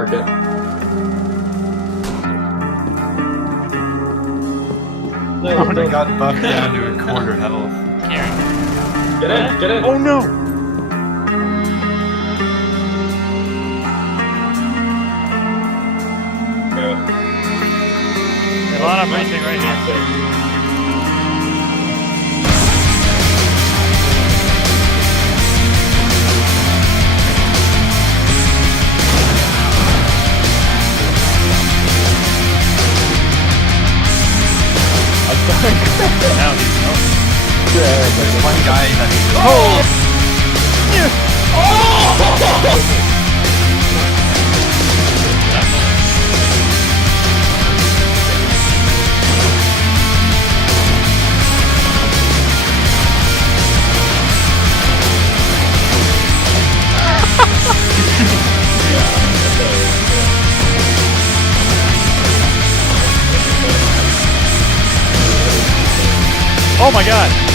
mark it. I got buffed down to a quarter health. Get in, get in. Oh no! Go. Ilana racing right here. Now he's There's one guy that Oh my god!